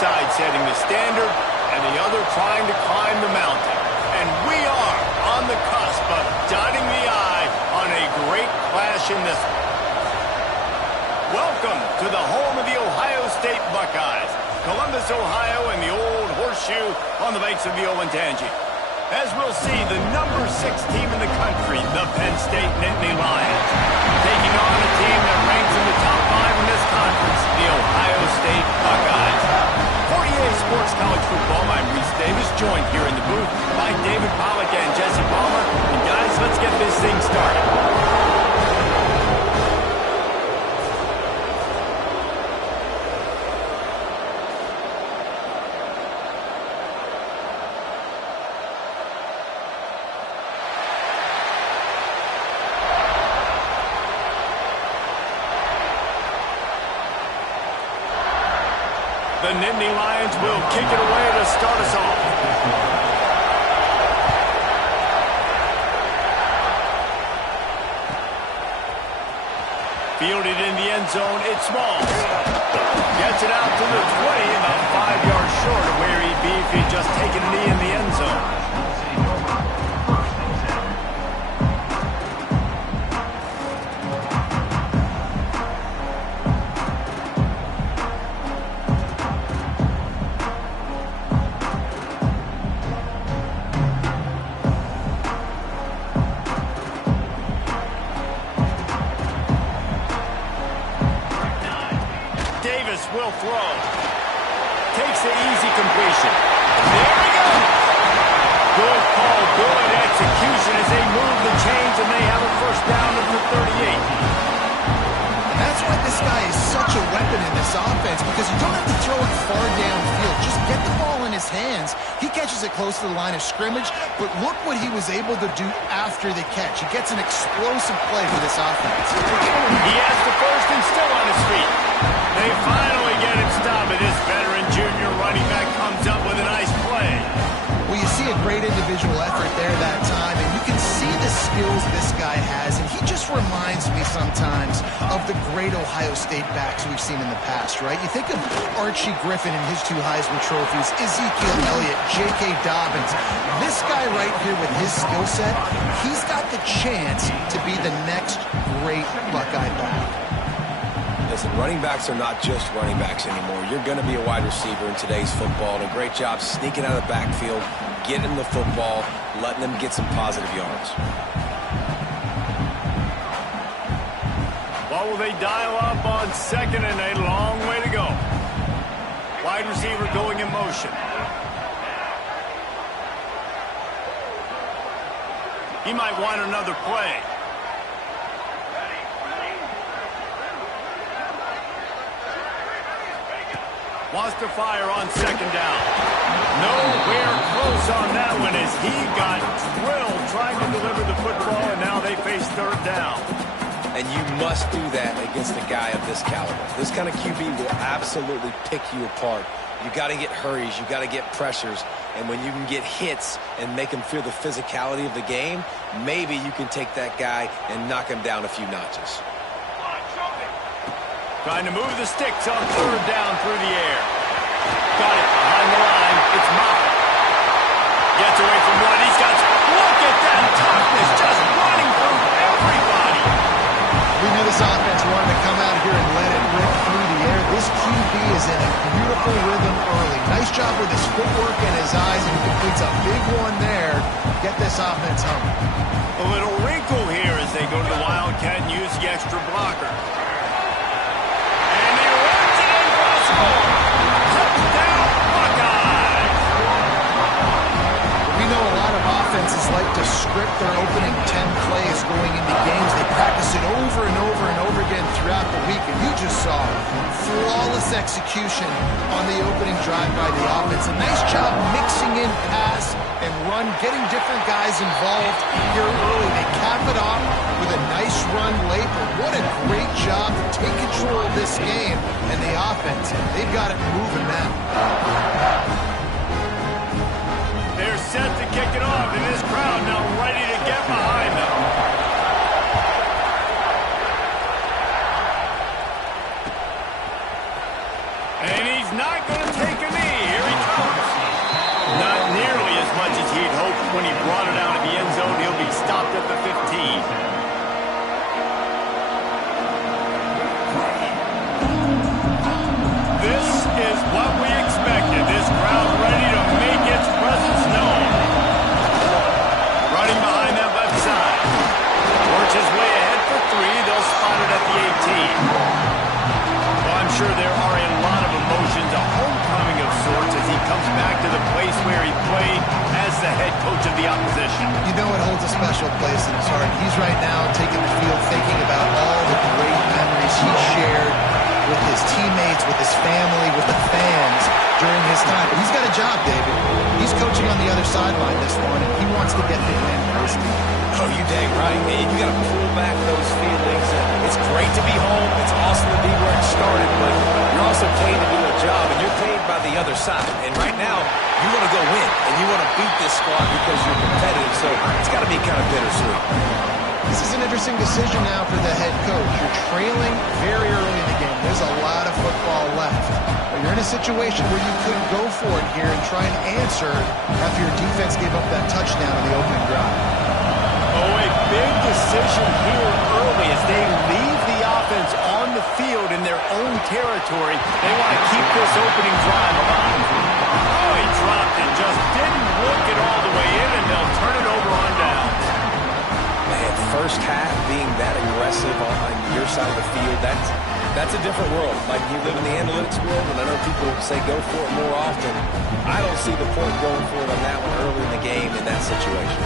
side setting the standard and the other trying to climb the mountain. And we are on the cusp of dotting the I on a great clash in this one. Welcome to the home of the Ohio State Buckeyes, Columbus, Ohio, and the old horseshoe on the banks of the Olentangy. As we'll see, the number 6 team in the country, the Penn State Nittany Lions, taking on a team that ranks in the top 5 in this conference, the Ohio State Buckeyes. For EA Sports College Football, I'm Reese Davis, joined here in the booth by David Pollack and Jesse Palmer. And guys, let's get this thing started. The Nittany Lions will kick it away to start us off. Fielded in the end zone, it's small. Gets it out to the 20, about 5 yards short of where he'd be if he'd just taken a knee in the end zone. Will throw. Takes the easy completion. There we go! Good call, good execution as they move the chains and they have a first down at the 38. That's why this guy is such a weapon in this offense, because you don't have to throw it far downfield. Just get the ball in his hands. He catches it close to the line of scrimmage, but look what he was able to do after the catch. He gets an explosive play for this offense. He has the first and still on his feet. They finally get it stopped, and this veteran junior running back comes up with a nice play. Well, you see a great individual effort there that time, and you can see the skills this guy has, and he just reminds me sometimes of the great Ohio State backs we've seen in the past, right? You think of Archie Griffin and his 2 Heisman trophies, Ezekiel Elliott, J.K. Dobbins. This guy right here with his skill set, he's got the chance to be the next great Buckeye back. Listen, running backs are not just running backs anymore. You're going to be a wide receiver in today's football, and a great job sneaking out of the backfield, getting the football, letting them get some positive yards. Well, will they dial up on second and a long way to go? Wide receiver going in motion. He might want another play. Wants to fire on second down. Nowhere close on that one as he got drilled trying to deliver the football, and now they face third down. And you must do that against a guy of this caliber. This kind of QB will absolutely pick you apart. You got to get hurries, you got to get pressures, and when you can get hits and make him feel the physicality of the game, maybe you can take that guy and knock him down a few notches. Trying to move the sticks on third down through the air. Got it behind the line. It's Moffitt. Gets away from one. He's got... Look at that toughness just running through everybody. We knew this offense wanted to come out here and let it rip through the air. This QB is in a beautiful rhythm early. Nice job with his footwork and his eyes, and he completes a big one there. Get this offense humming. A little wrinkle here as they go to the Wildcat and use the extra blocker. Touchdown, Buckeyes! We know a lot of offenses like to script their opening 10 plays going into games. They practice it over and over and over again throughout the week, and you just saw flawless execution on the opening drive by the offense. A nice job mixing in pass and run, getting different guys involved here early. They cap it off with a nice run late, but what a great job to take control of this game. And the offense, they've got it moving now. They're set to kick it off, and this crowd now ready to get behind them. And he's not going to take a knee. coach of the opposition. You know it holds a special place in his heart. He's right now taking the field thinking about all the great memories he shared with his teammates, with his family, with the fans during his time. But he's got a job, David. He's coaching on the other sideline this one, and he wants to get the win personally. Oh, you dang right. And you got to pull back those feelings. It's great to be home. It's awesome to be where it started, but you're also paid to do a job, and you're paid by the other side. And right now, you want to go win, and you want to beat this squad because you're competitive, so it's got to be kind of bittersweet. This is an interesting decision now for the head coach. You're trailing very early in the game. There's a lot of football left. But you're in a situation where you could go for it here and try and answer after your defense gave up that touchdown on the opening drive. Oh, a big decision here early as they leave the offense on the field in their own territory. They want to keep this opening drive alive. Oh, he dropped it. Just didn't work it all the way in, and they'll turn it over on down. Man, first half being that aggressive on your side of the field, that's a different world. Like, you live in the analytics world, and I know people say go for it more often. I don't see the point going for it on that one early in the game in that situation.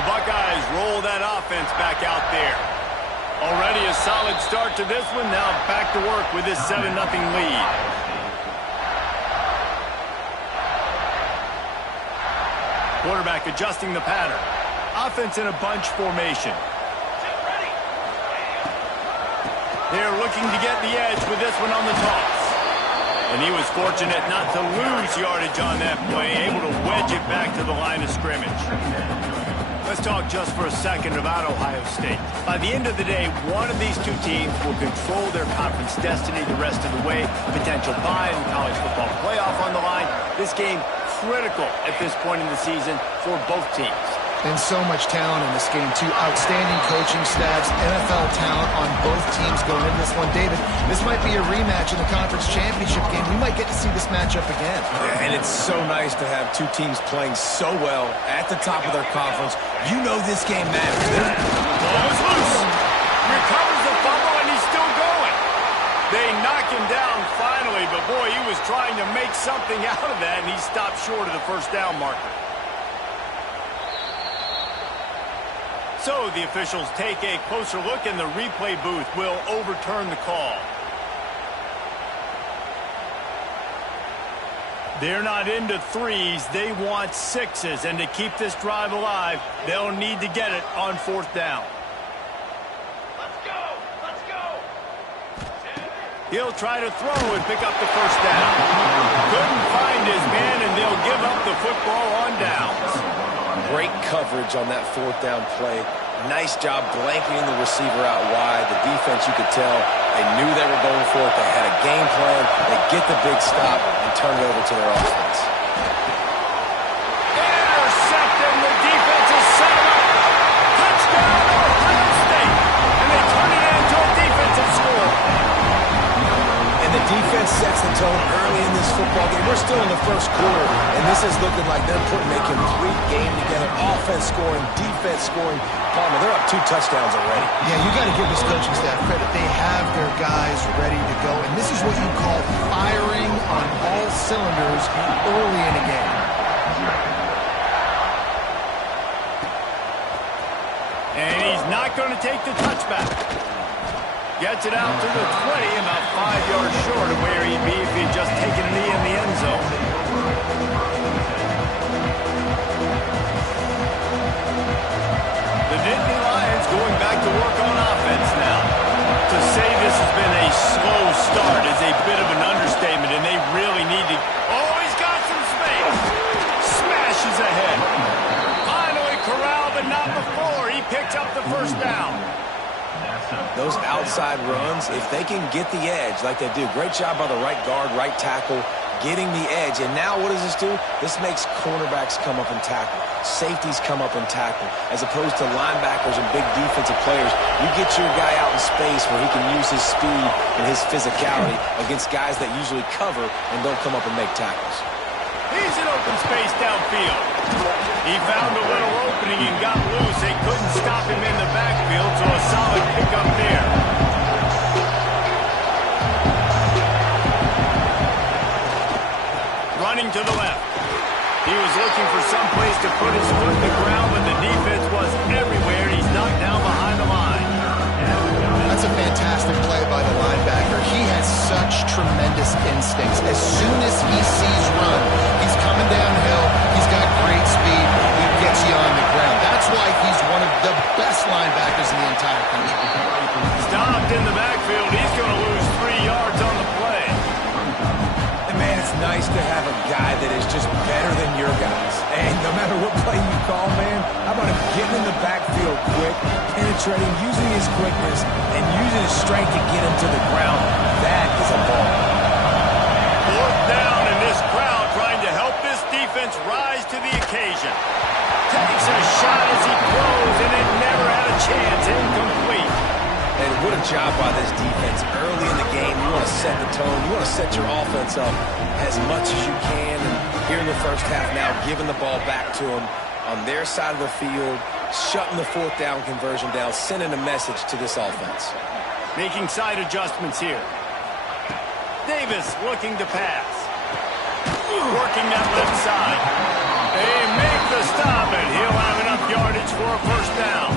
The Buckeyes roll that offense back out there. Already a solid start to this one. Now back to work with this 7-0 lead. Quarterback adjusting the pattern. Offense in a bunch formation. They're looking to get the edge with this one on the toss. And he was fortunate not to lose yardage on that play, able to wedge it back to the line of scrimmage. Let's talk just for a second about Ohio State. By the end of the day, one of these two teams will control their conference destiny the rest of the way. Potential bye in college football playoff on the line. This game critical at this point in the season for both teams. And so much talent in this game, too. Outstanding coaching staffs, NFL talent on both teams going into this one. David, this might be a rematch in the conference championship game. We might get to see this matchup again. Yeah, and it's so nice to have two teams playing so well at the top of their conference. You know this game matters. Ball is loose. Recovers the fumble, and he's still going. They knock him down finally, but boy, he was trying to make something out of that, and he stopped short of the first down marker. So the officials take a closer look, and the replay booth will overturn the call. They're not into threes. They want sixes, and to keep this drive alive, they'll need to get it on fourth down. Let's go! Let's go! He'll try to throw and pick up the first down. Couldn't find his man, and they'll give up the football on downs. Great coverage on that fourth down play. Nice job blanketing the receiver out wide. The defense, you could tell, they knew they were going for it. They had a game plan. They get the big stop and turn it over to their offense. Intercepted, and the defense is set up. Touchdown, Ohio State. And they turn it into a defensive score. And the defense sets the tone early in this football game. We're still in the first quarter, and this is looking like they're putting a complete game together. Offense scoring, defense scoring. Palmer, they're up 2 touchdowns already. Yeah, you got to give this coaching staff credit. They have their guys ready to go, and this is what you call firing on all cylinders early in a game. And he's not going to take the touchback. Gets it out to the 20, about 5 yards short of where he'd be if he'd just taken a knee in the end zone. The Nittany Lions going back to work on offense now. To say this has been a slow start is a bit of an understatement, and they really need to... Oh, he's got some space. Smashes ahead. Finally corralled, but not before. He picks up the first down. Those outside runs, if they can get the edge like they do, great job by the right guard, right tackle, getting the edge. And now what does this do? This makes cornerbacks come up and tackle. Safeties come up and tackle. As opposed to linebackers and big defensive players, you get your guy out in space where he can use his speed and his physicality against guys that usually cover and don't come up and make tackles. He's in open space downfield. He found a little opening and got loose. They couldn't stop him in the backfield, so a solid pickup there. running to the left. He was looking for some place to put his foot in the ground, but the defense was everywhere. He's knocked down behind the line. That's a fantastic play by the linebacker. He has such tremendous instincts. As soon as he sees run, he's coming downhill. He's got great speed. He gets you on the ground. That's why he's one of the best linebackers in the entire country. Stopped in the backfield. He's going to lose 3 yards on the play. And man, it's nice to have a guy that is just better than your guys. And no matter what play you call, man, how about him getting in the backfield quick, penetrating, using his quickness, and using his strength to get him to the ground. That is a ball. 4th down, and this crowd trying to help this defense rise to the occasion. Takes a shot as he throws, and it never had a chance. Incomplete. And what a job by this defense. Early in the game, you want to set the tone. You want to set your offense up as much as you can. And here in the first half now, giving the ball back to them on their side of the field, shutting the 4th down conversion down, sending a message to this offense. Making side adjustments here. Davis looking to pass. Working that left side. They make the stop, and he'll have enough yardage for a 1st down.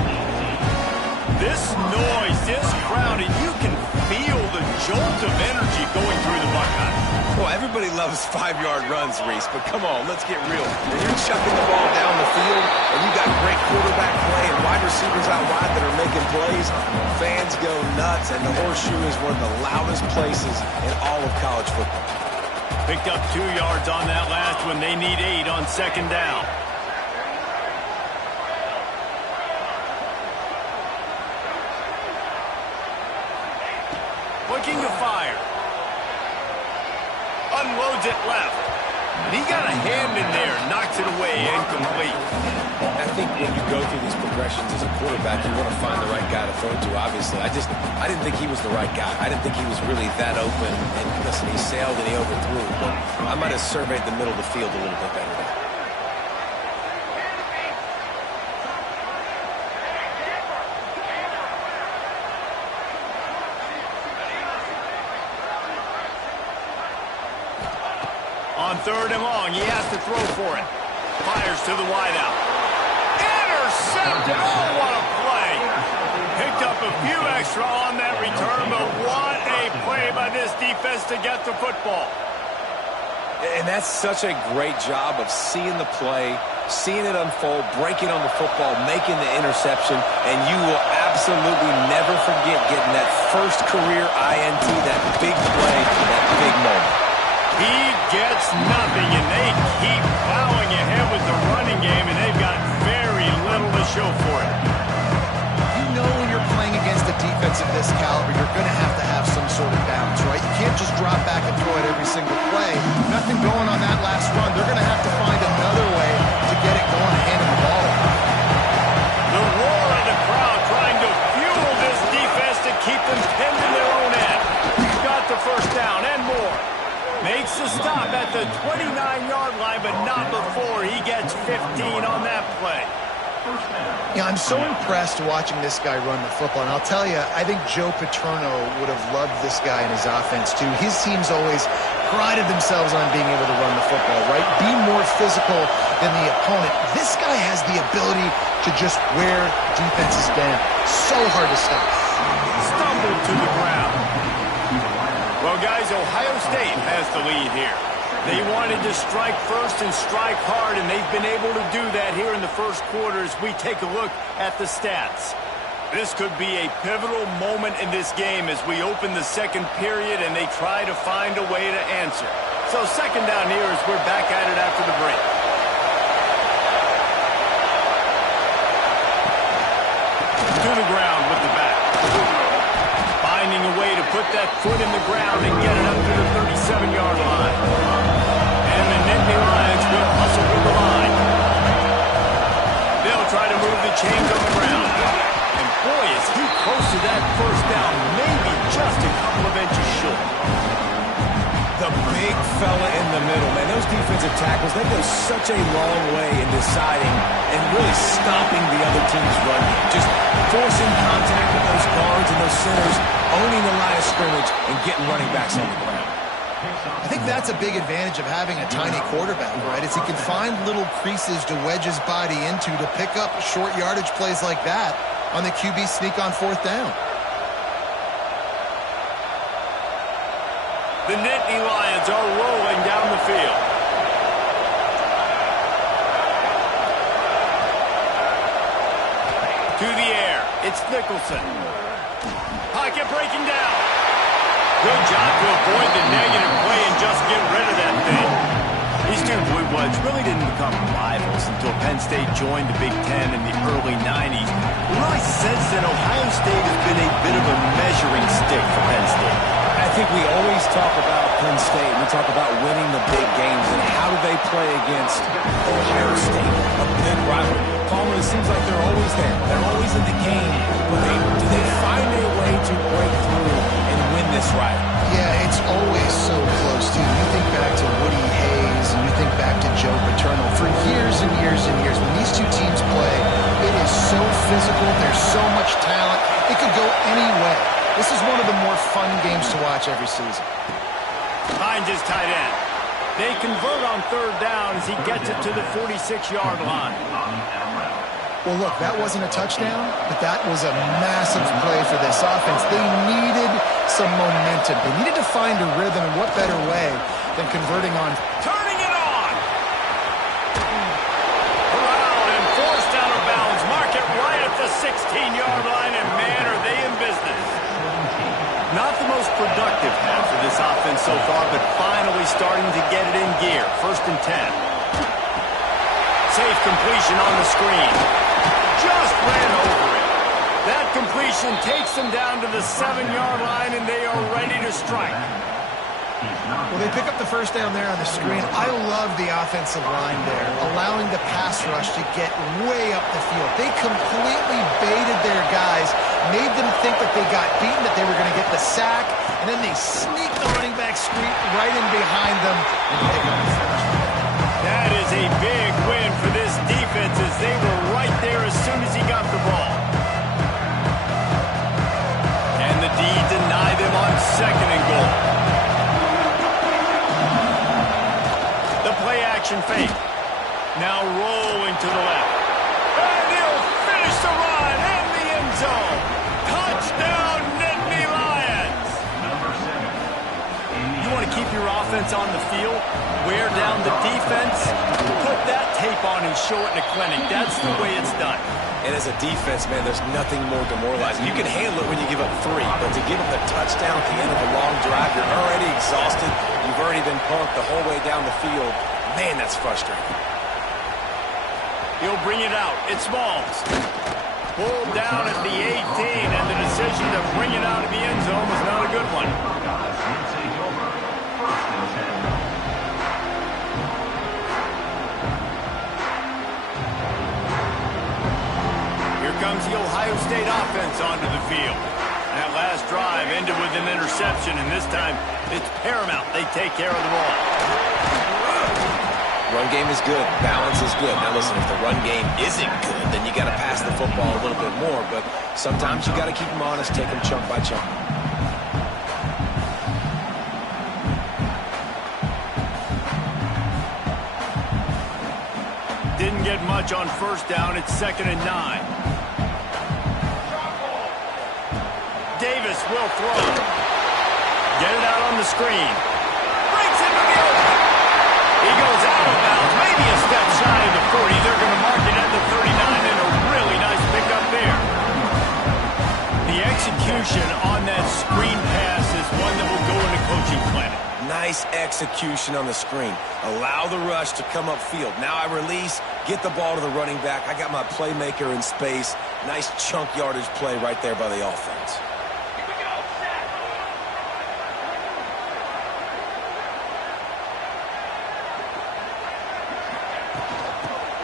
This noise, this crowd, and you can feel the jolt of energy going through the Buckeyes. Well, everybody loves 5-yard runs, Reese, but come on, let's get real. When you're chucking the ball down the field and you got great quarterback play and wide receivers out wide that are making plays, fans go nuts, and the Horseshoe is one of the loudest places in all of college football. Picked up 2 yards on that last one. They need 8 on 2nd down. Looking to fire. Unloads it left. And he got a hand in there. Knocks it away. Incomplete. I think when you go through these progressions as a quarterback, you want to find the right guy to throw to, obviously. I didn't think he was the right guy. I didn't think he was really that open. And listen, he sailed and he overthrew. But I might have surveyed the middle of the field a little bit better there. On 3rd and long, he has to throw for it. Fires to the wideout. Intercepted! Oh, what a play! Picked up a few extra on that return, but what a play by this defense to get the football. And that's such a great job of seeing the play, seeing it unfold, breaking on the football, making the interception, and you will absolutely never forget getting that first career INT, that big play, that big moment. He gets nothing, and they keep plowing ahead with the running game, and they've got very little to show for it. You know when you're playing against a defense of this caliber, you're going to have some sort of balance, right? You can't just drop back and throw it every single play. Nothing going on that last run. They're going to have to find another way to get it going and hand him the ball. The roar of the crowd trying to fuel this defense to keep them pinned in their own end. Got the 1st down and more. Makes the stop at the 29-yard line, but not before he gets 15 on that play. Yeah, I'm so impressed watching this guy run the football. And I'll tell you, I think Joe Paterno would have loved this guy in his offense, too. His teams always prided themselves on being able to run the football, right? Be more physical than the opponent. This guy has the ability to just wear defenses down. So hard to stop. Stumbled to the ground. Well, guys, Ohio State has the lead here. They wanted to strike first and strike hard, and they've been able to do that here in the first quarter as we take a look at the stats. This could be a pivotal moment in this game as we open the 2nd period and they try to find a way to answer. So 2nd down here as we're back at it after the break. To the ground with the back. Finding a way to put that foot in the ground and get it up to the 37-yard line. And the Nittany Lions will hustle with the line. They'll try to move the chains on the ground. And boy, is he close to that 1st down, maybe just a couple of inches short. The big fella in the middle, man. Those defensive tackles, they go such a long way in deciding and really stopping the other team's run game. Just forcing contact with those guards and those centers, owning the line of scrimmage, and getting running backs on the ground. I think that's a big advantage of having a tiny quarterback, right? Is he can find little creases to wedge his body into to pick up short yardage plays like that on the QB sneak on 4th down. The Nittany Lions are rolling down the field. To the air, it's Nicholson. Pocket breaking down. Good job to avoid the negative play and just get rid of that thing. These two Blue Bloods really didn't become rivals until Penn State joined the Big Ten in the early 90s. Really, since then, Ohio State has been a bit of a measuring stick for Penn State. I think we always talk about Penn State. We talk about winning the big games, and how do they play against Ohio State? A big rival. Palmer, it seems like they're always there. They're always in the game, but do they find a way to break through and win this right? Yeah, it's always so close, too. You think back to Woody Hayes, and you think back to Joe Paterno. For years and years and years, when these two teams play, it is so physical. There's so much talent. It could go any way. This is one of the more fun games to watch every season. Finds his tight end. They convert on 3rd down as he gets it to the 46-yard line. Well, look, that wasn't a touchdown, but that was a massive play for this offense. They needed some momentum. They needed to find a rhythm, and what better way than converting on... Turning it on! Corralled and forced out of bounds. Mark it right at the 16-yard line, and man, are they in business. Not the most productive half of this offense so far, but finally starting to get it in gear. 1st and 10. Safe completion on the screen. Just ran over it. That completion takes them down to the 7-yard line, and they are ready to strike. Well, they pick up the 1st down there on the screen. I love the offensive line there, allowing the pass rush to get way up the field. They completely baited their guys, made them think that they got beaten, that they were going to get the sack, and then they sneaked the running back screen right in behind them and pick up the 1st down. That is a big win for this defense as they were right there as soon as he got the ball. And the D denied them on 2nd and goal. The play-action fake. Now rolling to the left. And he'll finish the run in the end zone. Touchdown, Nittany Lions. You want to keep your offense on the field? Wear down the defense? Put that tape on and show it in a clinic. That's the way it's done. And as a defense, man, there's nothing more demoralizing. You can handle it when you give up 3, but to give up the touchdown at the end of a long drive, you're already exhausted. You've already been punked the whole way down the field. Man, that's frustrating. He'll bring it out. It's Smalls. Pulled down at the 18, and the decision to bring it out of the end zone was not a good one. Here comes the Ohio State offense onto the field. That last drive ended with an interception, and this time it's paramount they take care of the ball. Run game is good. Balance is good. Now listen, if the run game isn't good, then you got to pass the football a little bit more. But sometimes you got to keep them honest, take them chunk by chunk. Didn't get much on 1st down. It's 2nd and 9. Davis will throw. Get it out on the screen. Breaks into the open. He goes out of bounds, maybe a step shy of the 40. They're going to mark it at the 39, and a really nice pickup there. The execution on that screen pass is one that will go in a coaching clinic. Nice execution on the screen. Allow the rush to come upfield. Now I release, get the ball to the running back. I got my playmaker in space. Nice chunk yardage play right there by the offense.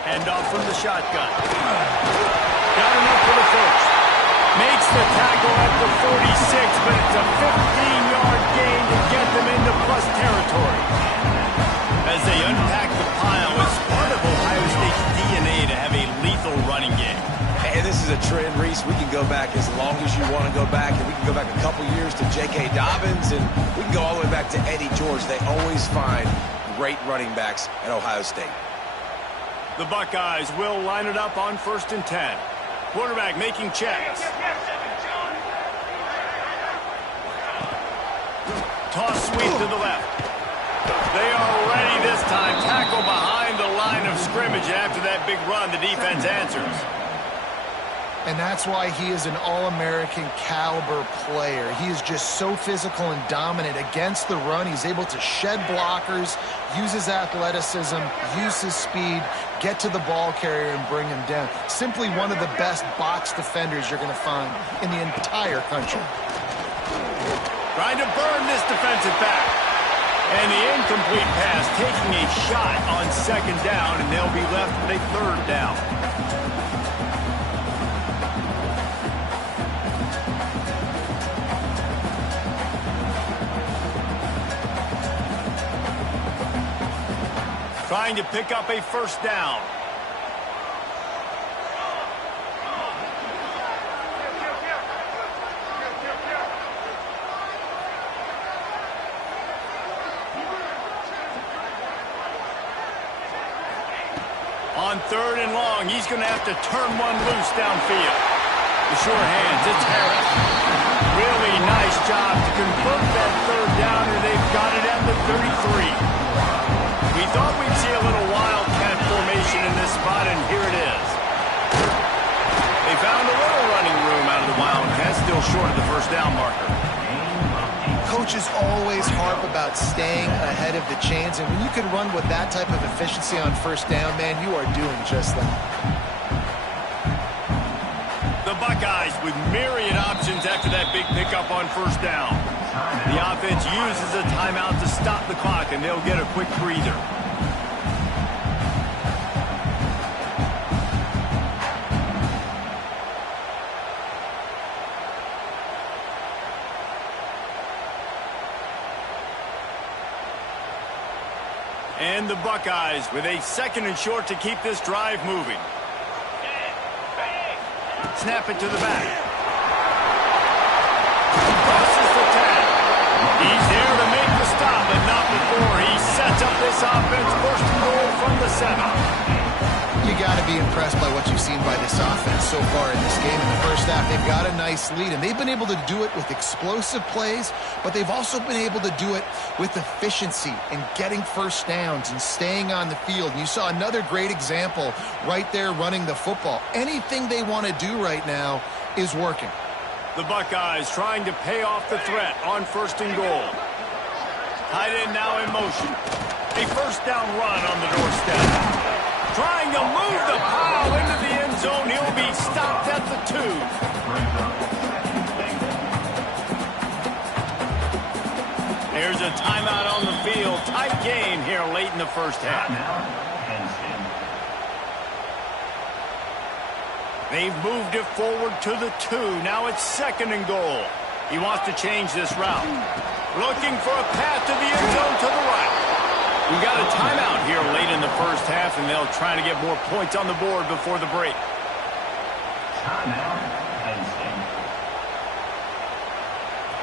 Handoff from the shotgun. Got enough for the 1st. Makes the tackle at the 46, but it's a 15-yard gain to get them into plus territory. As they unpack the pile, it's part of Ohio State's DNA to have a lethal running game. Hey, this is a trend Reese, we can go back as long as you want to go back, and we can go back a couple years to J.K. Dobbins, and we can go all the way back to Eddie George. They always find great running backs at Ohio State. The Buckeyes will line it up on 1st and 10. Quarterback making checks. Toss sweep to the left. They are ready this time. Tackle behind the line of scrimmage. After that big run, the defense answers. And that's why he is an All-American caliber player. He is just so physical and dominant against the run. He's able to shed blockers, use his athleticism, use his speed, get to the ball carrier and bring him down. Simply one of the best box defenders you're going to find in the entire country. Trying to burn this defensive back. And the incomplete pass taking a shot on 2nd down, and they'll be left with a 3rd down. Trying to pick up a 1st down. On 3rd and long, he's going to have to turn one loose downfield. The sure hands, it's Harris. Really nice job to convert that 3rd down, and they've got it at the 33. We thought we'd see a little wildcat formation in this spot, and here it is. They found a little running room out of the Wildcats, still short of the 1st down marker. Coaches always harp about staying ahead of the chains, and when you can run with that type of efficiency on 1st down, man, you are doing just that. The Buckeyes with myriad options after that big pickup on 1st down. The offense uses a timeout to stop the clock, and they'll get a quick breather. And the Buckeyes with a 2nd and short to keep this drive moving. Snap it to the back. Crosses the 10. He's there to make the stop, but not before he sets up this offense. 1st and goal from the 7. You got to be impressed by what you've seen by this offense so far in this game. In the 1st half, they've got a nice lead, and they've been able to do it with explosive plays, but they've also been able to do it with efficiency and getting 1st downs and staying on the field. And you saw another great example right there running the football. Anything they want to do right now is working. The Buckeyes trying to pay off the threat on 1st and goal. Tight end now in motion. A 1st down run on the doorstep. Trying to move the pile into the end zone. He'll be stopped at the 2. There's a timeout on the field. Tight game here late in the 1st half. They've moved it forward to the 2. Now it's 2nd and goal. He wants to change this route. Looking for a path to the end zone to the right. We've got a timeout here late in the 1st half, and they'll try to get more points on the board before the break.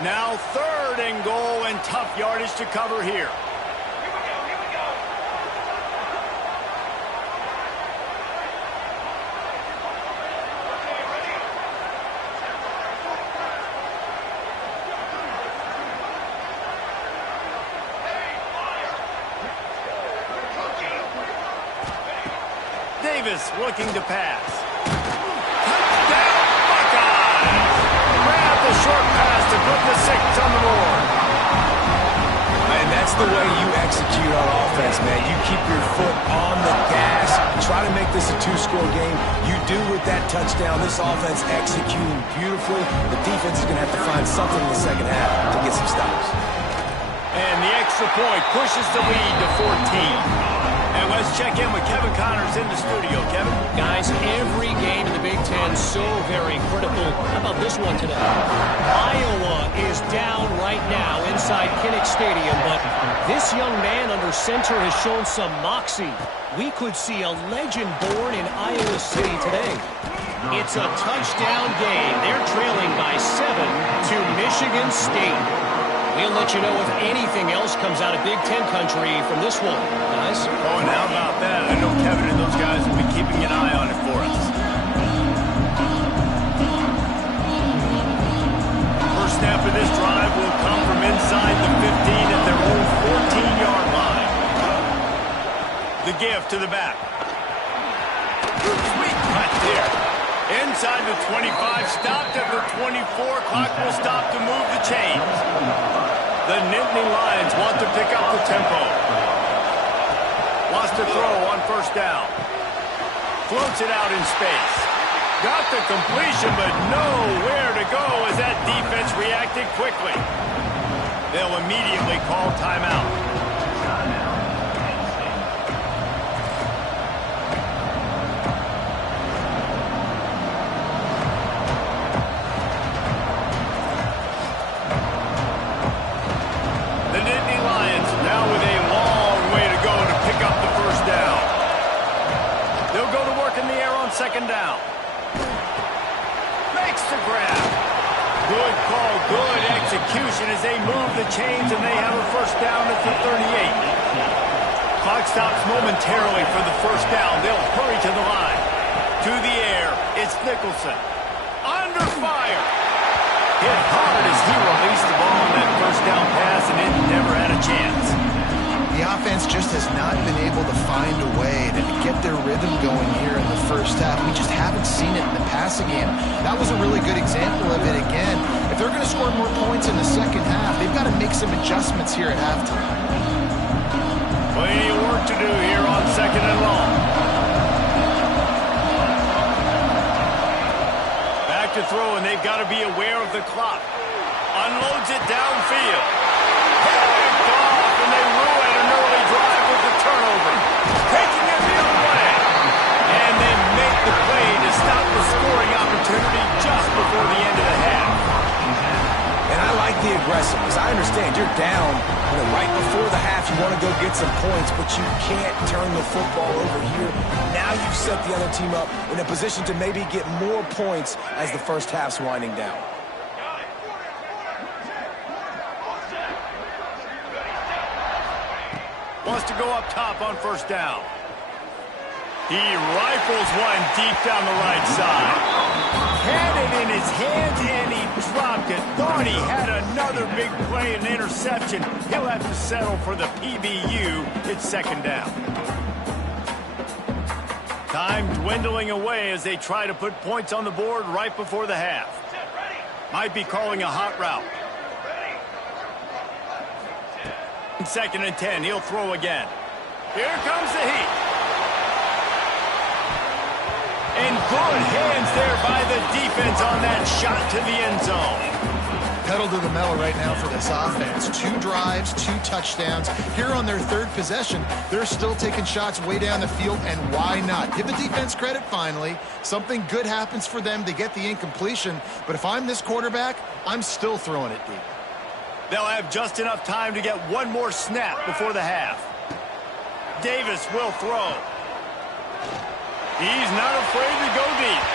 Now 3rd and goal, and tough yardage to cover here. Davis looking to pass. Touchdown, Buckeyes! Grab the short pass to put the 6 on the board. And that's the way you execute on offense, man. You keep your foot on the gas. Try to make this a 2-score game. You do with that touchdown. This offense executing beautifully. The defense is going to have to find something in the 2nd half to get some stops. And the extra point pushes the lead to 14. And let's check in with Kevin Connors in the studio. Kevin? Guys, every game in the Big Ten so very critical. How about this one today? Iowa is down right now inside Kinnick Stadium, but this young man under center has shown some moxie. We could see a legend born in Iowa City today. It's a touchdown game. They're trailing by 7 to Michigan State. We'll let you know if anything else comes out of Big Ten country from this one, guys. Oh, and how about that? I know Kevin and those guys will be keeping an eye on it for us. First snap of this drive will come from inside the 15 at their own 14-yard line. The give to the back. Sweet cut there. Inside the 25, stopped at the 24. Clock will stop to move the chains. The Nittany Lions want to pick up the tempo. Wants to throw on first down. Floats it out in space. Got the completion, but nowhere to go as that defense reacted quickly. They'll immediately call timeout. Second down. Makes the grab. Good call, good execution as they move the chains and they have a first down at the 38. Clock stops momentarily for the first down. They'll hurry to the line. To the air, it's Nicholson. Under fire. Hit hard as he released the ball on that first down pass and it never had a chance. The offense just has not been able to find a way to get their rhythm going here in the first half. We just haven't seen it in the passing game. That was a really good example of it again. If they're going to score more points in the second half, they've got to make some adjustments here at halftime. Plenty of work to do here on second and long. Back to throw, and they've got to be aware of the clock. Unloads it downfield. Picked off, and they ruin an early drive with the turnover. Taking it the other way. And they make the play to stop the scoring opportunity just before the end of the half. And I like the aggressiveness. I understand you're down, right before the half. You want to go get some points, but you can't turn the football over here. Now you've set the other team up in a position to maybe get more points as the first half's winding down. Wants to go up top on first down. He rifles one deep down the right side. Had it in his hands and he dropped it. Thought he had another big play and interception. He'll have to settle for the PBU. It's second down. Time dwindling away as they try to put points on the board right before the half. Might be calling a hot route. Second and 10, he'll throw again. Here comes the heat. And good hands there by the defense on that shot to the end zone. Pedal to the metal right now for this offense. 2 drives, 2 touchdowns. Here on their third possession, they're still taking shots way down the field, and why not? Give the defense credit finally. Something good happens for them to get the incompletion, but if I'm this quarterback, I'm still throwing it deep. They'll have just enough time to get one more snap before the half. Davis will throw. He's not afraid to go deep.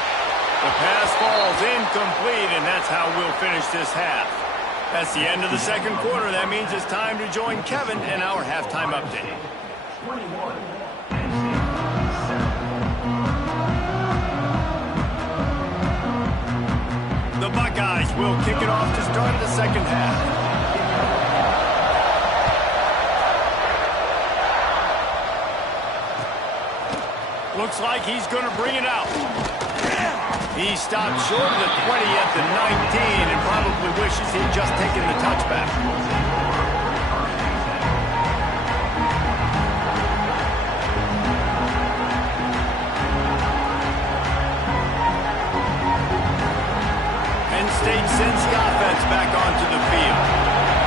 The pass falls incomplete, and that's how we'll finish this half. That's the end of the second quarter. That means it's time to join Kevin in our halftime update. The Buckeyes will kick it off to start the second half. Looks like he's going to bring it out. He stopped short of the 20 at the 19 and probably wishes he'd just taken the touchback. Penn State sends the offense back onto the field.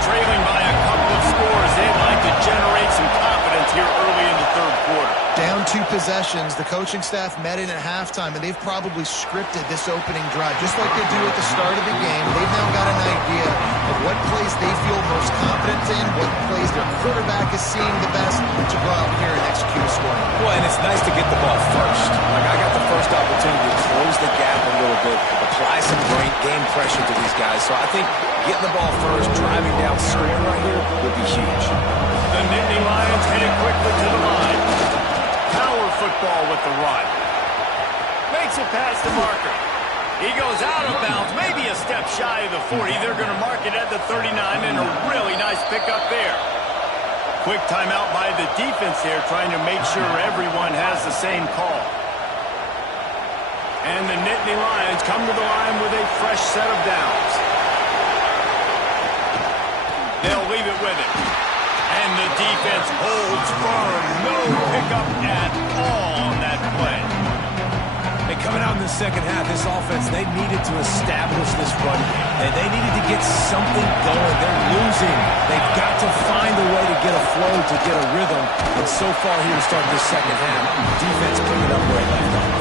Trailing by a couple of scores, they'd like to generate some confidence here early in the third quarter. Down 2 2 possessions. The coaching staff met in at halftime, and they've probably scripted this opening drive, just like they do at the start of the game. They've now got an idea of what plays they feel most confident in, what plays their quarterback is seeing the best to go out here and execute a score. Well, and it's nice to get the ball first. Like, I got the first opportunity to close the gap a little bit, apply some great game pressure to these guys. So I think getting the ball first, driving down, scoring right here would be huge. The Nittany Lions headed quickly to the line. Power football with the run. Makes it past the marker. He goes out of bounds, maybe a step shy of the 40. They're going to mark it at the 39, and a really nice pickup there. Quick timeout by the defense there, trying to make sure everyone has the same call. And the Nittany Lions come to the line with a fresh set of downs. They'll leave it with it. And the defense holds firm. No pickup at all on that play. And coming out in the second half, this offense, they needed to establish this run game. And they needed to get something going. They're losing. They've got to find a way to get a flow, to get a rhythm. And so far here to start this second half, defense picking up where it left off.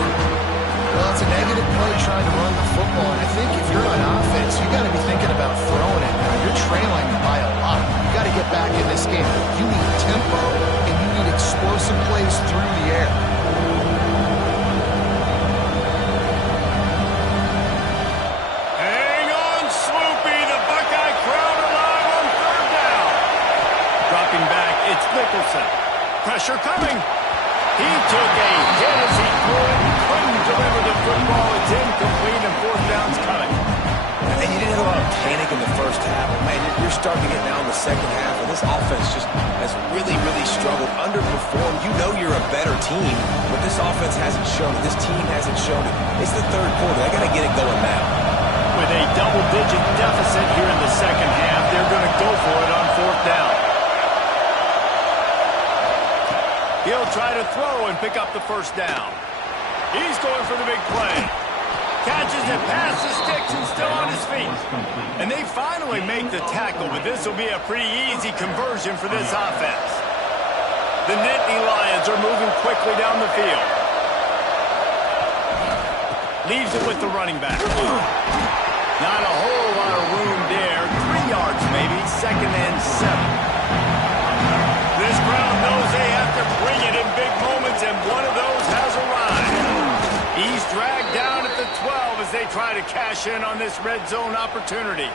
Well, it's a negative play trying to run the football, and I think if you're on offense, you got to be thinking about throwing it now. You're trailing by a lot. You got to get back in this game. You need tempo, and you need explosive plays through the air. Hang on, Swoopy. The Buckeye crowd alive on 3rd down. Dropping back, it's Nicholson. Pressure coming. He took a hit as he threw it and couldn't deliver the football. It's incomplete and 4th down's coming. And you didn't have a lot of panic in the first half. Man, you're starting to get now in the second half, and this offense just has really, really struggled, underperformed. You know you're a better team, but this offense hasn't shown it. This team hasn't shown it. It's the 3rd quarter. They got to get it going now. With a double-digit deficit here in the second half, they're going to go for it on 4th down. He'll try to throw and pick up the 1st down. He's going for the big play. Catches it past the sticks and still on his feet. And they finally make the tackle, but this will be a pretty easy conversion for this offense. The Nittany Lions are moving quickly down the field. Leaves it with the running back. Not a whole lot of room there. 3 yards maybe, 2nd and 7. This crowd knows they have to bring it in big moments, and one of those has arrived. He's dragged down at the 12 as they try to cash in on this red zone opportunity.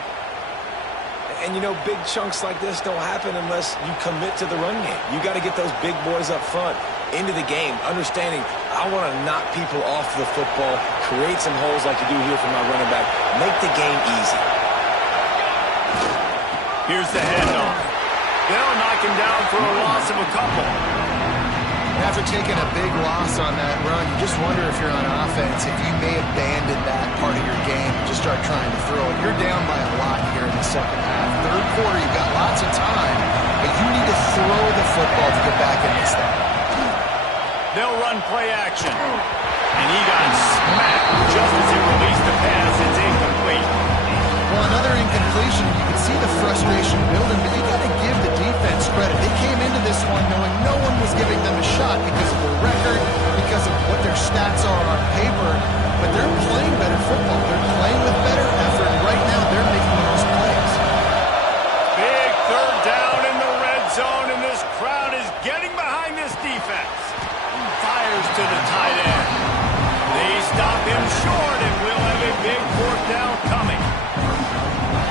And, you know, big chunks like this don't happen unless you commit to the run game. You got to get those big boys up front into the game, understanding I want to knock people off the football, create some holes like you do here for my running back, make the game easy. Here's the handoff. They'll knock him down for a loss of a couple. After taking a big loss on that run, you just wonder if you're on offense, if you may abandon that part of your game and just start trying to throw it. You're down by a lot here in the second half. 3rd quarter, you've got lots of time, but you need to throw the football to get back in this thing. They'll run play action. And he got smacked just as he released the pass. It's incomplete. Well, another incompletion. You can see the frustration building, but you got to give the defense credit. They came into this one knowing no one was giving them a shot because of their record, because of what their stats are on paper, but they're playing better football. They're playing with better effort, and right now they're making the most plays. Big 3rd down in the red zone, and this crowd is getting behind this defense. Fires to the tight end. They stop him short, and we'll have a big 4th down coming.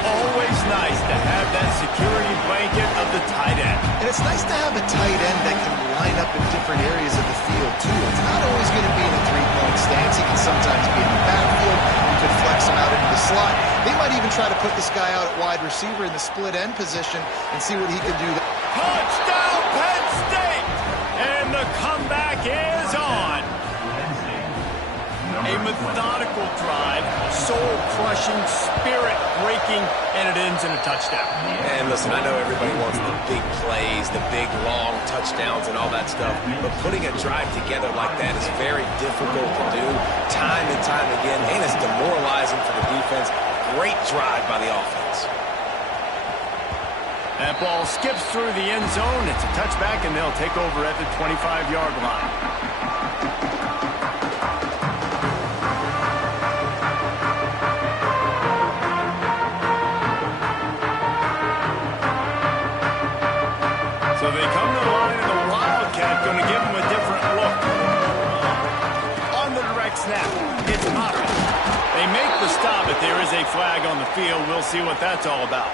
Always nice to have that security blanket of the tight end. And it's nice to have a tight end that can line up in different areas of the field, too. It's not always going to be in a 3-point stance. He can sometimes be in the backfield. You could flex him out into the slot. They might even try to put this guy out at wide receiver in the split end position and see what he can do. Touchdown, Penn State! And the comeback is on. A methodical drive, soul-crushing, spirit-breaking, and it ends in a touchdown. And listen, I know everybody wants the big plays, the big, long touchdowns and all that stuff, but putting a drive together like that is very difficult to do time and time again, and it's demoralizing for the defense. Great drive by the offense. That ball skips through the end zone. It's a touchback, and they'll take over at the 25-yard line. snap. It's Moffitt. They make the stop, but there is a flag on the field. We'll see what that's all about.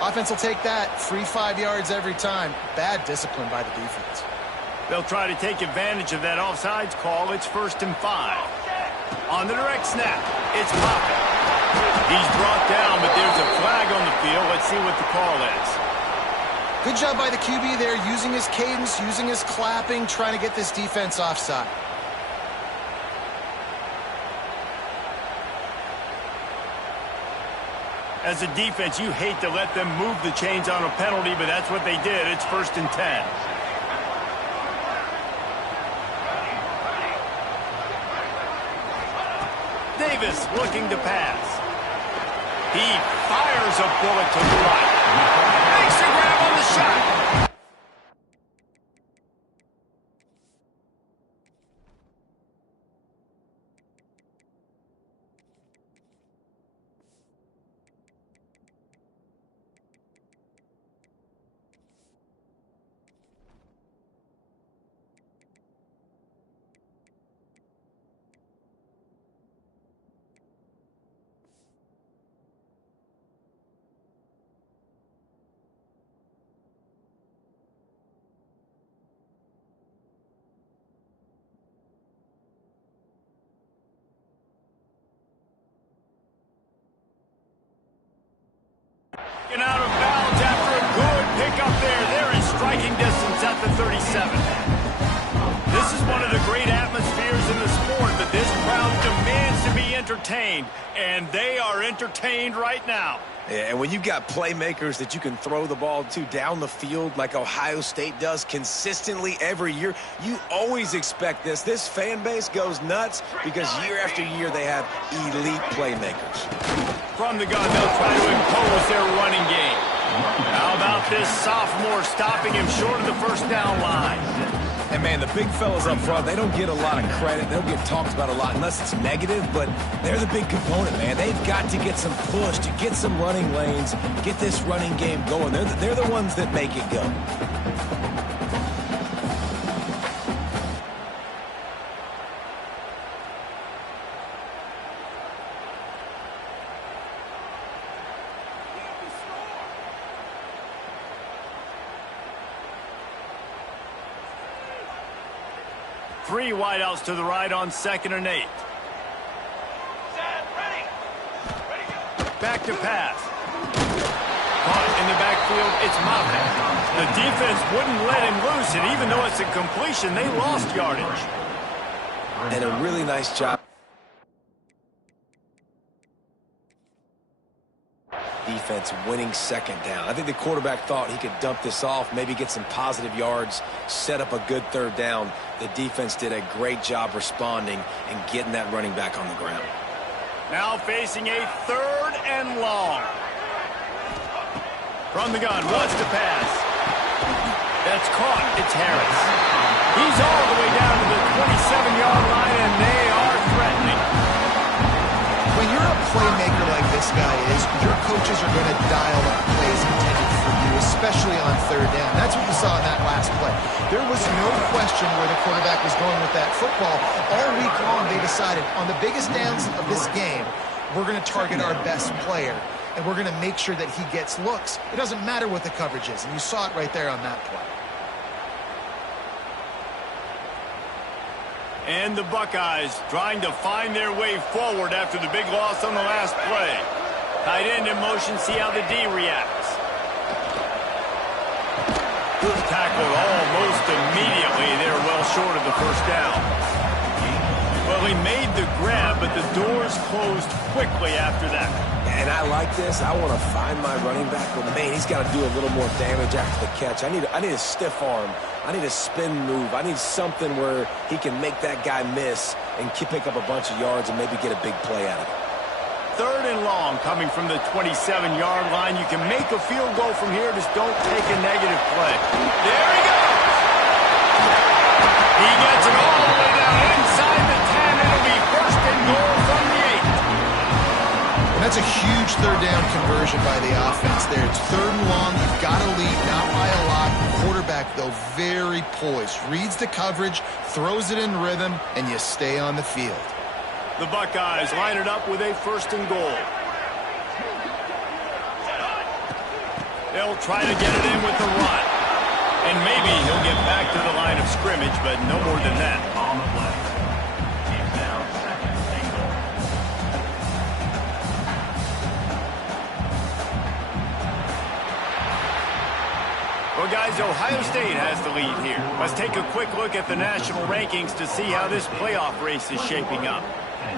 Offense will take that. Free 5 yards every time. Bad discipline by the defense. They'll try to take advantage of that offsides call. It's 1st and 5. On the direct snap, it's Moffitt. He's brought down, but there's a flag on the field. Let's see what the call is. Good job by the QB there, using his cadence, using his clapping, trying to get this defense offside. As a defense, you hate to let them move the chains on a penalty, but that's what they did. It's 1st and 10. Davis looking to pass. He fires a bullet to the right. Makes a grab on the shot. Getting out of bounds after a good pickup there. They're in striking distance at the 37. This is one of the great atmospheres in the sport, but this crowd demands to be entertained, and they are entertained right now. Yeah, and when you've got playmakers that you can throw the ball to down the field like Ohio State does consistently every year, you always expect this. This fan base goes nuts because year after year they have elite playmakers. From the gun, they'll try to impose their running game. How about this sophomore stopping him short of the first down line? And, man, the big fellas up front, they don't get a lot of credit. They don't get talked about a lot unless it's negative, but they're the big component, man. They've got to get some push, to get some running lanes, get this running game going. They're the ones that make it go. Three wideouts to the right on 2nd and 8. Back to pass. Caught in the backfield, it's Moffitt. The defense wouldn't let him loose, and even though it's a completion, they lost yardage. And a really nice job. Defense winning 2nd down. I think the quarterback thought he could dump this off, maybe get some positive yards, set up a good 3rd down. The defense did a great job responding and getting that running back on the ground. Now facing a 3rd and long. From the gun, wants to pass. That's caught. It's Harris. He's all the way down to the 27-yard line, and they are threatening. When you're a playmaker like this guy is, your coaches are going to dial up plays intended for you, especially on 3rd down. That's what you saw in that last play. There was no question where the quarterback was going with that football. All week long, they decided on the biggest downs of this game, we're going to target our best player, and we're going to make sure that he gets looks. It doesn't matter what the coverage is, and you saw it right there on that play. And the Buckeyes trying to find their way forward after the big loss on the last play. Tight end in motion, see how the D reacts. Tackled almost immediately. They're well short of the 1st down. Well, he made the grab, but the doors closed quickly after that. And I like this. I want to find my running back, but man, he's got to do a little more damage after the catch. I need a stiff arm. I need a spin move. I need something where he can make that guy miss and pick up a bunch of yards and maybe get a big play out of it. 3rd and long coming from the 27-yard line. You can make a field goal from here. Just don't take a negative play. There he goes. He gets it all the way down inside the 10. It'll be 1st and goal from the 8. And That's a huge third down conversion by the offense there. It's third and long. You've got to lead, not by a lot. Quarterback, though, very poised. Reads the coverage, throws it in rhythm, and you stay on the field. The Buckeyes line it up with a 1st and goal. They'll try to get it in with the run. And maybe he'll get back to the line of scrimmage, but no more than that. Well, guys, Ohio State has the lead here. Let's take a quick look at the national rankings to see how this playoff race is shaping up.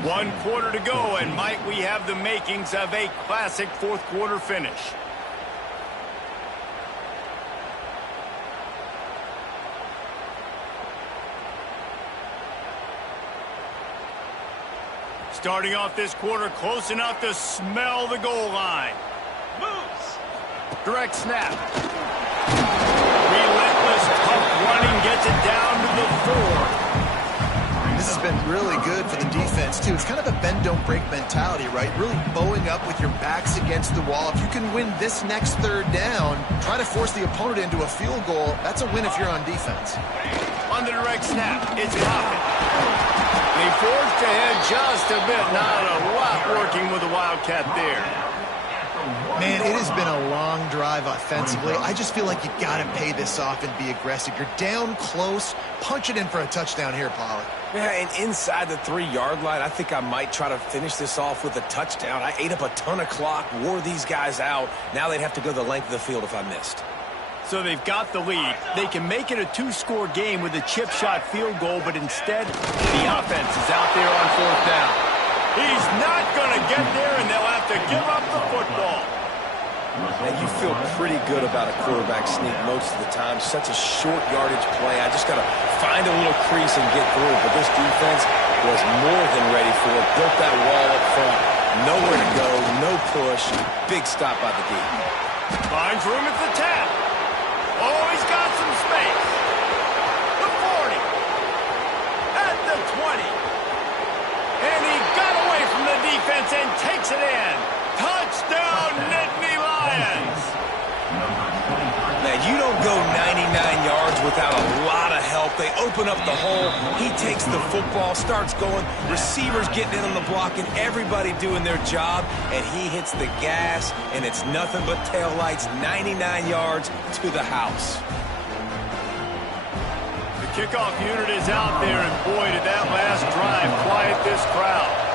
1 quarter to go, and might we have the makings of a classic 4th quarter finish. Starting off this quarter close enough to smell the goal line. Moves. Direct snap. Relentless, tough running gets it down to the 4. This has been really good for the defense, too. It's kind of a bend-don't-break mentality, right? Really bowing up with your backs against the wall. If you can win this next third down, try to force the opponent into a field goal. That's a win if you're on defense. On the direct snap, it's popping. They forced ahead just a bit. Not a lot working with the Wildcat there. Man, it has been a long drive offensively. I just feel like you got to pay this off and be aggressive. You're down close. Punch it in for a touchdown here, Pollard. Yeah, and inside the 3-yard line, I think I might try to finish this off with a touchdown. I ate up a ton of clock, wore these guys out. Now they'd have to go the length of the field if I missed. So they've got the lead. They can make it a 2-score game with a chip shot field goal, but instead, the offense is out there on 4th down. He's not going to get there, and they'll have to give up the football. And you feel pretty good about a quarterback sneak most of the time. Such a short yardage play. I just got to find a little crease and get through. But this defense was more than ready for it. Built that wall up front. Nowhere to go. No push. Big stop by the D. Finds room at the 10. Oh, he's got some space. The 40. At the 20. And he got away from the defense and takes it in. Touchdown, Nittany Lions. Now, you don't go 99 yards without a lot of help. They open up the hole. He takes the football, starts going. Receivers getting in on the block, and everybody doing their job. And he hits the gas, and it's nothing but taillights, 99 yards to the house. The kickoff unit is out there, and boy, did that last drive quiet this crowd.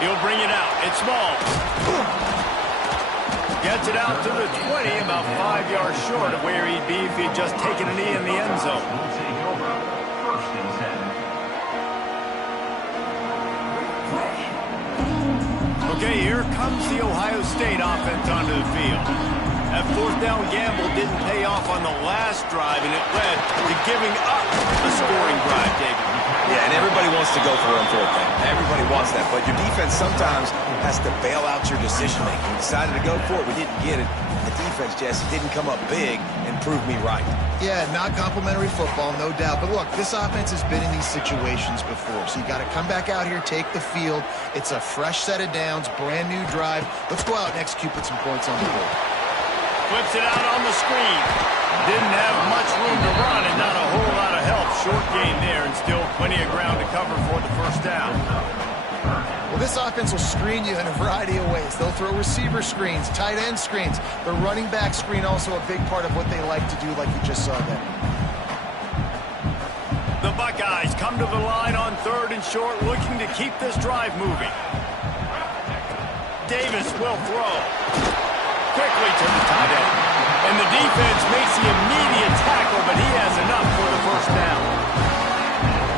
He'll bring it out. It's small. Gets it out to the 20, about 5 yards short of where he'd be if he'd just taken a knee in the end zone. Okay, here comes the Ohio State offense onto the field. That 4th down gamble didn't pay off on the last drive, and it led to giving up a scoring drive, David. Yeah, and everybody wants to go for it on 4th down. Everybody wants that, but your defense sometimes has to bail out your decision-making. We decided to go for it. We didn't get it. The defense, Jesse, didn't come up big and prove me right. Yeah, not complimentary football, no doubt. But look, this offense has been in these situations before, so you got to come back out here, take the field. It's a fresh set of downs, brand new drive. Let's go out and execute, put some points on the board. Flips it out on the screen. Didn't have much room to run and not a whole lot of help. Short gain there and still plenty of ground to cover for the 1st down. Well, this offense will screen you in a variety of ways. They'll throw receiver screens, tight end screens. The running back screen also a big part of what they like to do, like you just saw there. The Buckeyes come to the line on 3rd and short, looking to keep this drive moving. Davis will throw. Quickly to the tight end. And the defense makes the immediate tackle, but he has enough for the 1st down.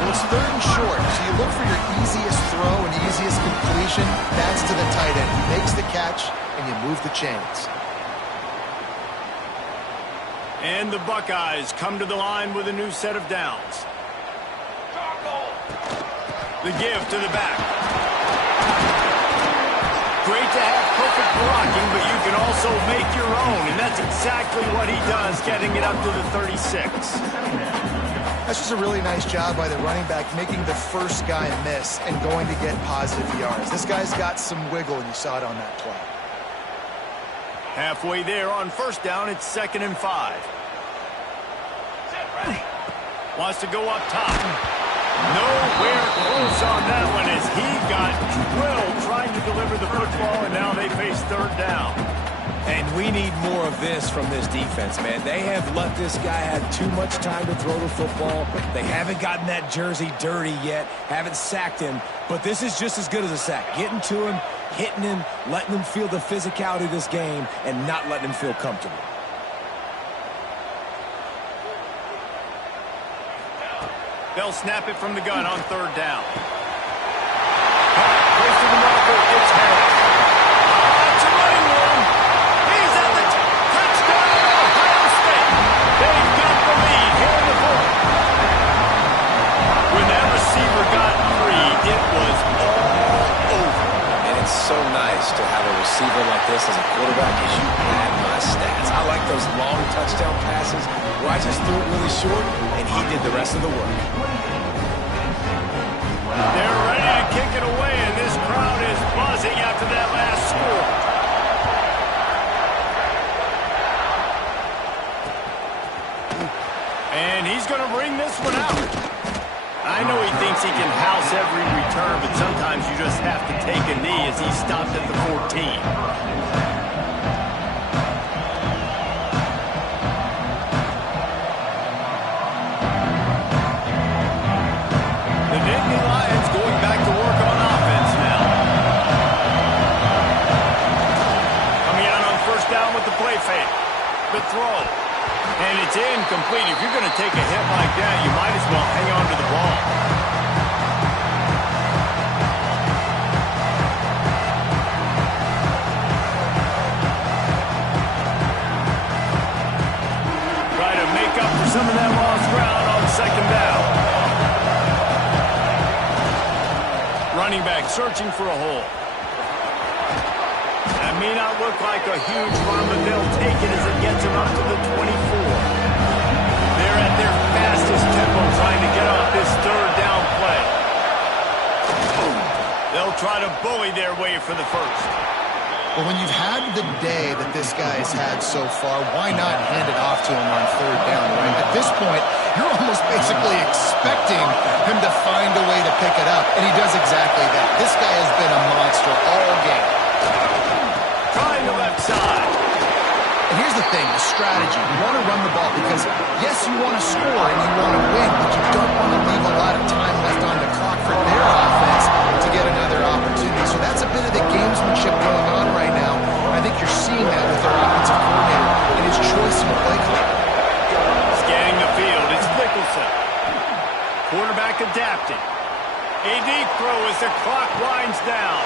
Well, it's 3rd and short, so you look for your easiest throw and easiest completion. That's to the tight end. He makes the catch, and you move the chains. And the Buckeyes come to the line with a new set of downs. The give to the back. Great to have perfect blocking, but you can also make your own, and that's exactly what he does, getting it up to the 36. That's just a really nice job by the running back, making the first guy miss and going to get positive yards. This guy's got some wiggle, and you saw it on that play. Halfway there on first down, it's 2nd and 5. Wants to go up top. Nowhere close on that one as he got drilled trying to deliver the football, and now they face 3rd down. And we need more of this from this defense, man. They have let this guy have too much time to throw the football. They haven't gotten that jersey dirty yet, haven't sacked him, but this is just as good as a sack. Getting to him, hitting him, letting him feel the physicality of this game, and not letting him feel comfortable. They'll snap it from the gun on 3rd down. Close to the marker, it's Harris. It's a running one. He's at the touchdown, Ohio State. They've got the lead here in the 4th. When that receiver got free, it was all over. And it's so nice to have a receiver like this as a quarterback as you had my stats. I like those long touchdown passes where I just threw it really short and he did the rest of the work. They're ready to kick it away, and this crowd is buzzing after that last score. And he's going to bring this one out. I know he thinks he can house every return, but sometimes you just have to take a knee as he stopped at the 14. The throw, and it's incomplete. If you're going to take a hit like that, you might as well hang on to the ball. Try to make up for some of that lost ground on 2nd down. Running back searching for a hole. That may not look like a huge run, but they'll take it as it gets them up to the 24. They're at their fastest tempo trying to get off this 3rd down play. They'll try to bully their way for the 1st. Well, when you've had the day that this guy's had so far, why not hand it off to him on 3rd down, right? At this point, you're almost basically expecting him to find a way to pick it up, and he does exactly that. This guy has been a monster all game. Trying the left side. And here's the thing, the strategy. You want to run the ball because, yes, you want to score and you want to win, but you don't want to leave a lot of time left on the clock for their offense to get another opportunity. So that's a bit of the gamesmanship going on right now. I think you're seeing that with their offensive coordinator and his choice in play call. Scanning the field, it's Nicholson. Quarterback adapting. A deep throw as the clock winds down.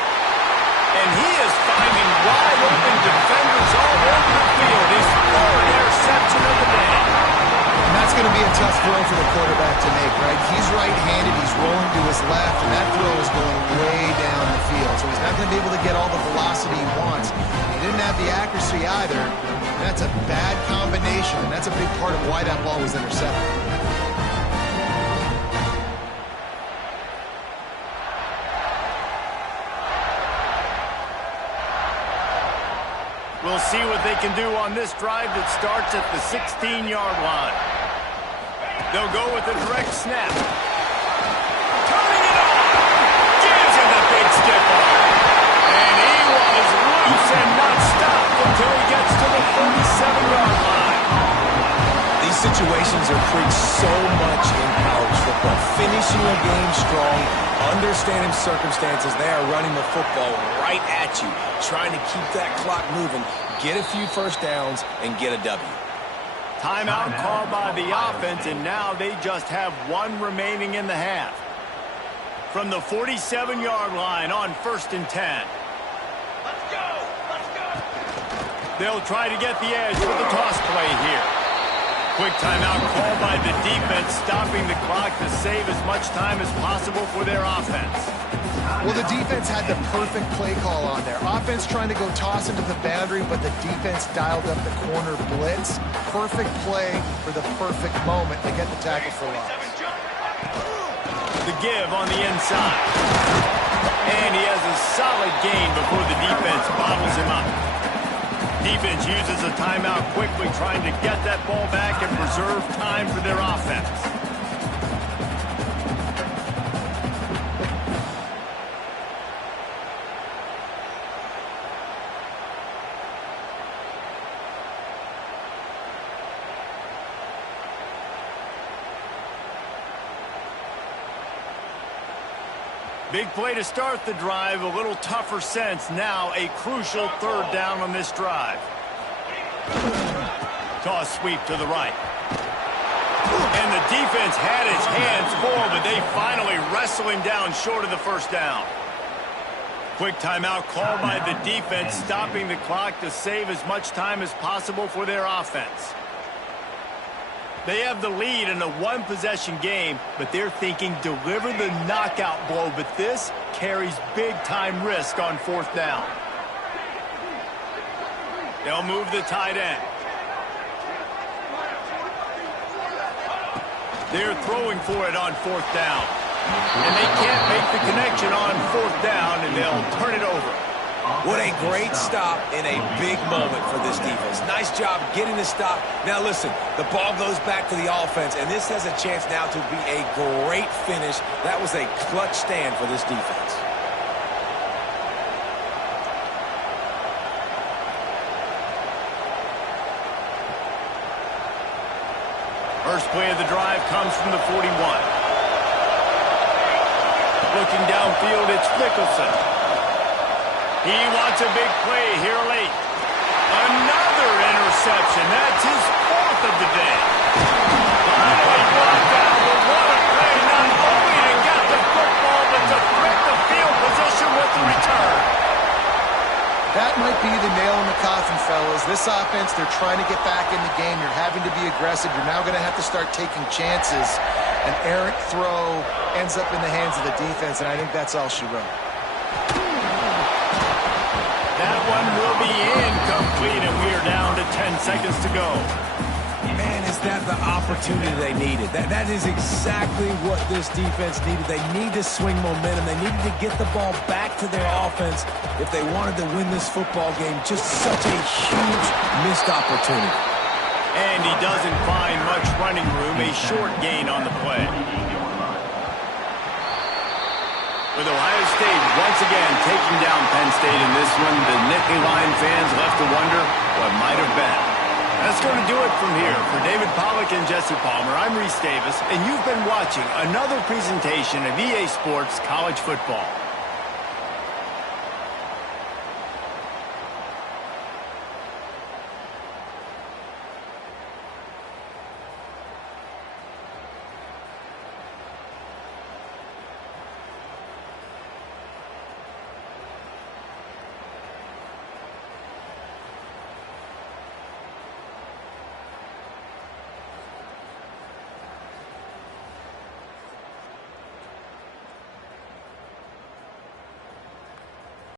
And he is finding wide open defenders all over the field. His 3rd interception of the day. And that's going to be a tough throw for the quarterback to make, right? He's right-handed, he's rolling to his left, and that throw is going way down the field. So he's not going to be able to get all the velocity he wants. He didn't have the accuracy either. That's a bad combination, and that's a big part of why that ball was intercepted. We'll see what they can do on this drive that starts at the 16-yard line. They'll go with a direct snap. Turning it on! Gives him the big stiff arm. And he was loose and not stopped until he gets to the 47-yard line. These situations are preached so much in college football. Finishing a game strong, understanding circumstances. They are running the football right at you, trying to keep that clock moving, get a few first downs, and get a W. Timeout called by the offense, and now they just have one remaining in the half. From the 47-yard line on 1st and 10. Let's go! Let's go! They'll try to get the edge with the toss play here. Quick timeout called by the defense, stopping the clock to save as much time as possible for their offense. Well, the defense had the perfect play call on there. Offense trying to go toss into the boundary, but the defense dialed up the corner blitz. Perfect play for the perfect moment. They get the tackle for loss. The give on the inside. And he has a solid gain before the defense bottles him up. Defense uses a timeout quickly, trying to get that ball back and preserve time for their offense. Big play to start the drive, a little tougher sense. Now a crucial third down on this drive. Toss sweep to the right. And the defense had its hands full, but they finally wrestle him down short of the first down. Quick timeout called by the defense, stopping the clock to save as much time as possible for their offense. They have the lead in a one-possession game, but they're thinking deliver the knockout blow, but this carries big-time risk on fourth down. They'll move the tight end. They're throwing for it on fourth down. And they can't make the connection on fourth down, and they'll turn it over. What a great stop in a big moment for this defense. Nice job getting the stop. Now listen, the ball goes back to the offense, and this has a chance now to be a great finish. That was a clutch stand for this defense. First play of the drive comes from the 41. Looking downfield, it's Nicholson. He wants a big play here late. Another interception. That's his fourth of the day. Finally brought down, but what a play. Not only to get the football, but to threat the field position with the return. That might be the nail in the coffin, fellas. This offense, they're trying to get back in the game. You're having to be aggressive. You're now going to have to start taking chances. An errant throw ends up in the hands of the defense, and I think that's all she wrote. That one will be incomplete, and we are down to 10 seconds to go. Man, is that the opportunity they needed? That is exactly what this defense needed. They need to swing momentum. They needed to get the ball back to their offense if they wanted to win this football game. Just such a huge missed opportunity. And he doesn't find much running room. A short gain on the play. With Ohio State once again taking down Penn State in this one, the Nittany Lion fans left to wonder what might have been. That's going to do it from here. For David Pollack and Jesse Palmer, I'm Reese Davis, and you've been watching another presentation of EA Sports College Football.